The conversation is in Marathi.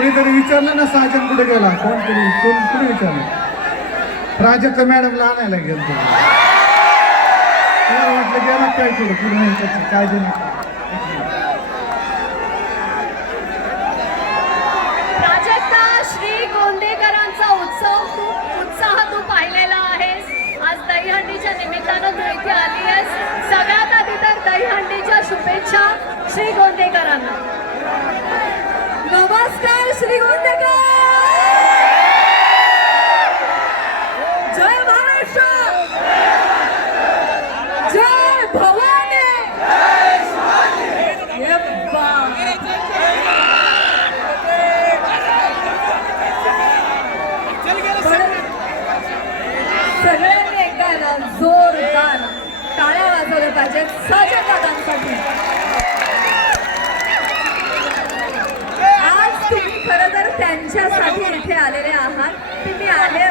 कुणीतरी विचारलं ना साजन कुठे गेला, कुणी विचारलं? प्राजक्त मॅडमला आणायला गेलो. मला वाटलं गेला काय केलं कुणी काळजी नाही. प्राजक्ता, श्री गोंदेकरांचा उत्साह तू पाहिलेला आहेस. आज दहीहंडीच्या निमित्तानं तू इथे आली आहेस. सगळ्यात आधी तर दहीहंडीच्या शुभेच्छा श्री गोंदेकरांना. नमस्कार श्री गोंदेकर. जय महाराष्ट्र. जय भवानी. सगळ्यांनी एकदा जोरदार टाळ्या वाजवल्या पाहिजेत साजन दादांसाठी. आज तुम्ही खरं तर त्यांच्यासाठी इथे आलेले आहात. तुम्ही आले